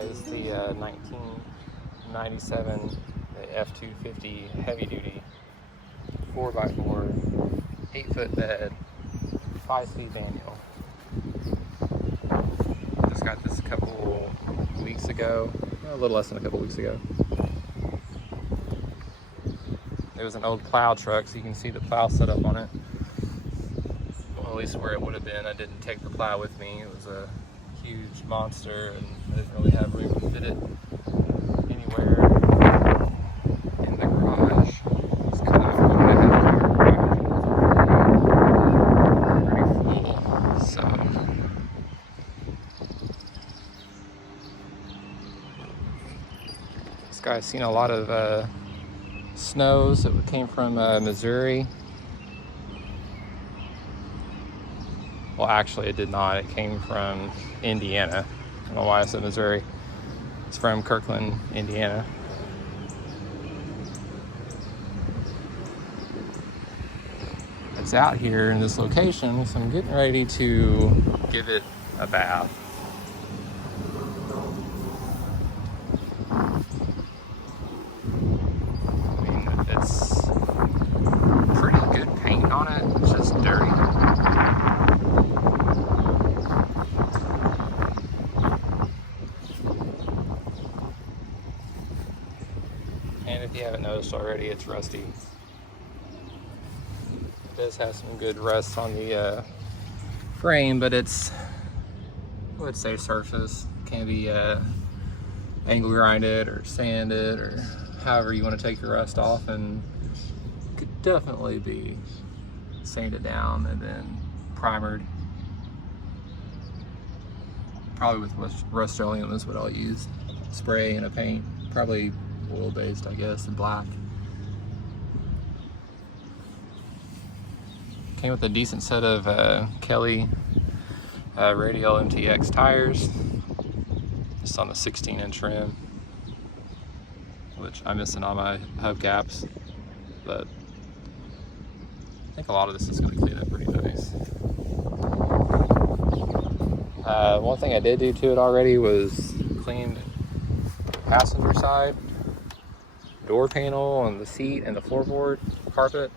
guys the 1997 F250 heavy duty 4x4 8-foot bed 5-speed manual. Just got this a couple weeks ago, a little less than a couple weeks ago. It was an old plow truck, so you can see the plow set up on it. Well, at least where it would have been. I didn't take the plow with me. It was a huge monster, and I didn't really have room to fit it anywhere in the garage. It's kind of what I had in the garage. Pretty full, so. This guy's seen a lot of snows that came from Missouri. Well, actually it did not. It came from Indiana. I don't know why I said Missouri. It's from Kirkland, Indiana. It's out here in this location, so I'm getting ready to give it a bath. It's pretty good paint on it, it's just dirty. And if you haven't noticed already, it's rusty. It does have some good rust on the frame, but it's, I would say, surface. It can be angle grinded or sanded or however you want to take your rust off, and could definitely be sanded down and then primered. Probably with Rust-Oleum is what I'll use. Spray and a paint, probably oil based, I guess, and black. Came with a decent set of Kelly Radial MTX tires, just on the 16-inch rim, which I'm missing on my hubcaps, but I think a lot of this is going to clean up pretty nice. One thing I did do to it already was cleaned the passenger side, door panel, and the seat and the floorboard carpet.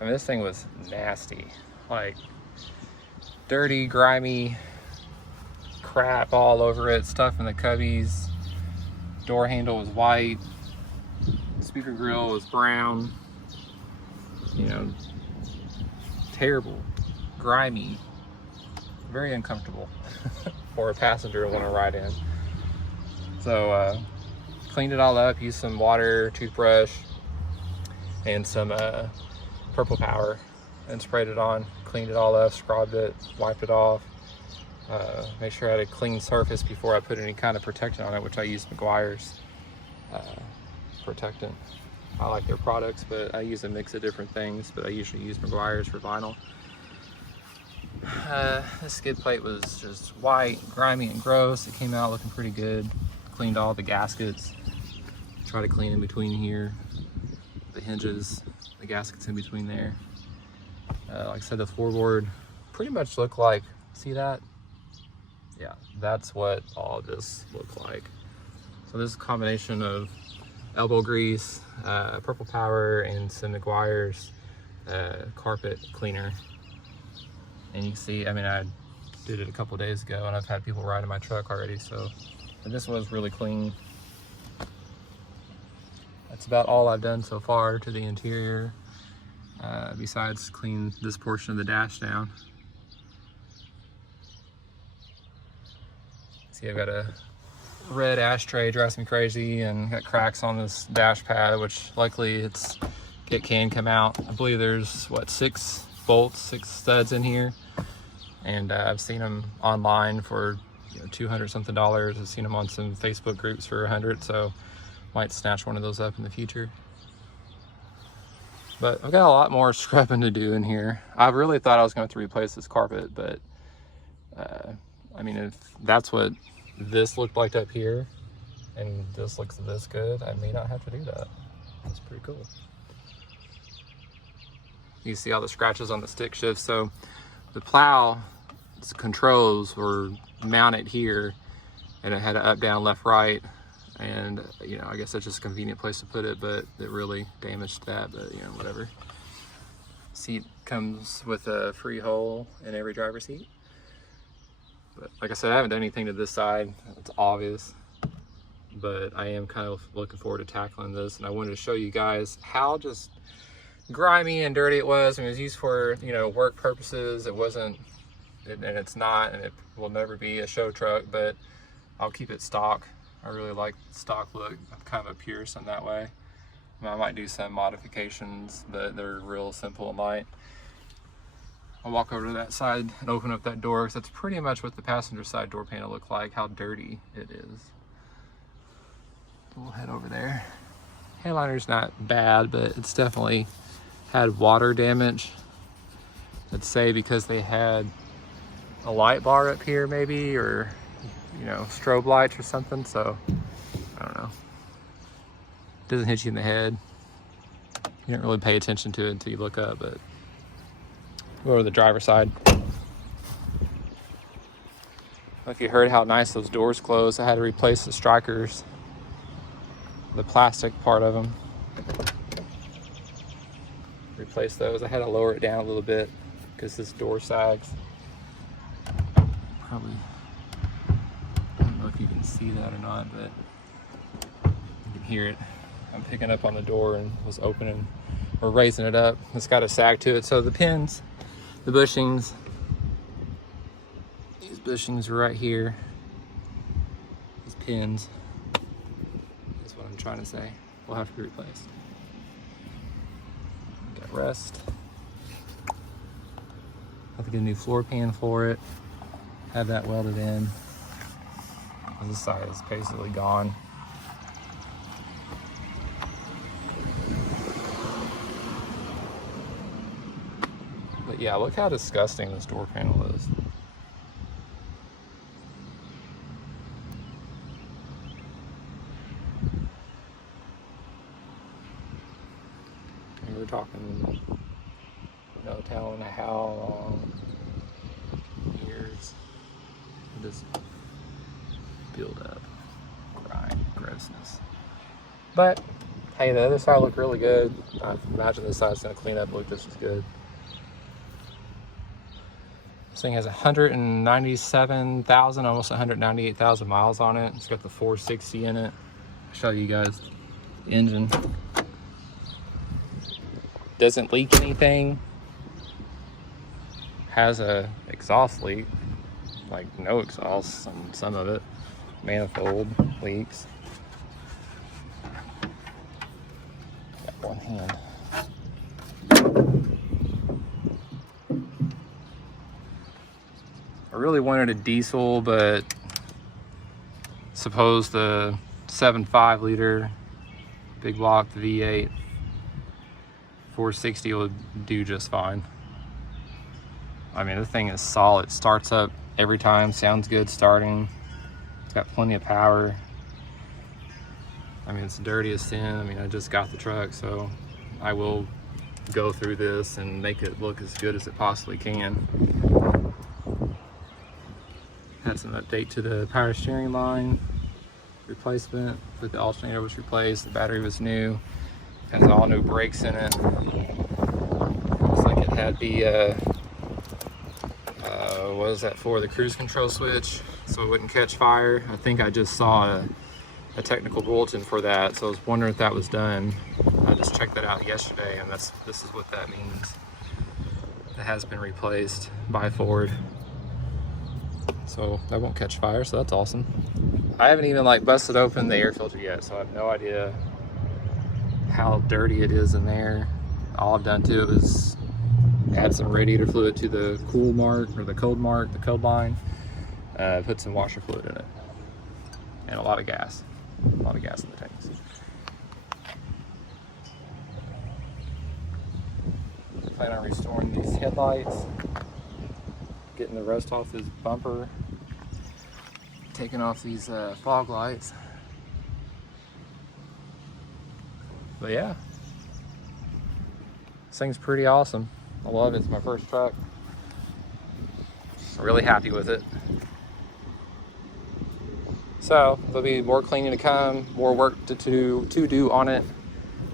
I mean, this thing was nasty, like dirty, grimy crap all over it, stuff in the cubbies. Door handle was white, speaker grill was brown, you know, terrible, grimy, very uncomfortable for a passenger to want to ride in. So cleaned it all up, used some water, toothbrush, and some Purple Power, and sprayed it on, cleaned it all up, scrubbed it, wiped it off. Make sure I had a clean surface before I put any kind of protectant on it, which I used McGuire's protectant. I like their products, but I use a mix of different things, but I usually use McGuire's for vinyl. This skid plate was just white, grimy, and gross. It came out looking pretty good. Cleaned all the gaskets. Try to clean in between here, the hinges, the gaskets in between there. Like I said, the floorboard pretty much looked like, see that? Yeah, that's what all of this looked like. So this is a combination of elbow grease, Purple Power, and some McGuire's carpet cleaner. And you can see, I mean, I did it a couple days ago, and I've had people ride in my truck already, so this was really clean. That's about all I've done so far to the interior, besides clean this portion of the dash down. See, I've got a red ashtray, drives me crazy, and got cracks on this dash pad, which likely it can come out. I believe there's, what, 6 bolts, 6 studs in here, and I've seen them online for, you know, $200 something. I've seen them on some Facebook groups for $100, so might snatch one of those up in the future. But I've got a lot more scrubbing to do in here. I really thought I was going to have to replace this carpet, but I mean, if that's what this looked like up here, and this looks this good, I may not have to do that. That's pretty cool. You see all the scratches on the stick shift. So the plow controls were mounted here, and it had an up, down, left, right. And, you know, I guess that's just a convenient place to put it, but it really damaged that, but, you know, whatever. Seat comes with a free hole in every driver's seat. But like I said, I haven't done anything to this side. It's obvious. But I am kind of looking forward to tackling this. And I wanted to show you guys how just grimy and dirty it was. I mean, it was used for, you know, work purposes. It wasn't, and it's not, and it will never be a show truck, but I'll keep it stock. I really like the stock look. I'm kind of a purist in that way. I might do some modifications, but they're real simple and light. I'll walk over to that side and open up that door, because that's pretty much what the passenger side door panel looked like, how dirty it is. We'll head over there. Headliner's not bad, but it's definitely had water damage. I'd say because they had a light bar up here maybe, or, you know, strobe lights or something, so I don't know. Doesn't hit you in the head. You don't really pay attention to it until you look up, but go over to the driver's side. If you heard how nice those doors close, I had to replace the strikers, the plastic part of them. Replace those. I had to lower it down a little bit because this door sags. Probably, I don't know if you can see that or not, but you can hear it. I'm picking up on the door and was opening or raising it up. It's got a sag to it. So the pins, the bushings, these bushings are right here. These pins, that's what I'm trying to say, will have to be replaced. Got rest. Have to get a new floor pan for it. Have that welded in. This side is basically gone. But yeah, look how disgusting this door panel is. And we're talking no telling how long, years, this build up, grind, grossness. But hey, the other side looked really good. I imagine this side's gonna clean up, look just as good. This thing has 197,000, almost 198,000 miles on it. It's got the 460 in it. I'll show you guys the engine. Doesn't leak anything. Has a exhaust leak, like no exhaust on some of it. Manifold leaks. Got one hand. I really wanted a diesel, but suppose the 7.5 liter big block, the V8 460 would do just fine. I mean, the thing is solid. Starts up every time, sounds good starting. It's got plenty of power. I mean, it's dirty as sin. I mean, I just got the truck, so I will go through this and make it look as good as it possibly can. Had some update to the power steering line replacement. The alternator was replaced, the battery was new. It has all new brakes in it. Looks like it had the what is that for? The cruise control switch, so it wouldn't catch fire. I think I just saw a technical bulletin for that, so I was wondering if that was done. I just checked that out yesterday, and this is what that means. It has been replaced by Ford, so that won't catch fire, so that's awesome. I haven't even like busted open the air filter yet, so I have no idea how dirty it is in there. All I've done to it was add some radiator fluid to the cool mark, or the cold mark, the cold line, put some washer fluid in it, and a lot of gas in the tanks. I plan on restoring these headlights, getting the rust off this bumper, taking off these fog lights. But yeah, this thing's pretty awesome. I love it. It's my first truck. I'm really happy with it. So there'll be more cleaning to come, more work to do on it.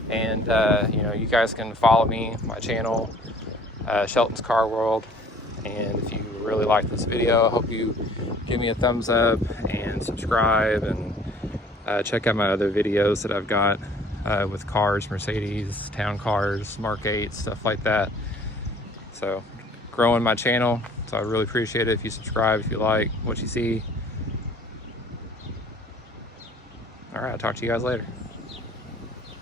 And you know, you guys can follow me, my channel, Shelton's Car World. And if you really like this video, I hope you give me a thumbs up and subscribe, and check out my other videos that I've got with cars, Mercedes, town cars, Mark 8, stuff like that. So growing my channel, so I really appreciate it if you subscribe, if you like what you see. All right, I'll talk to you guys later.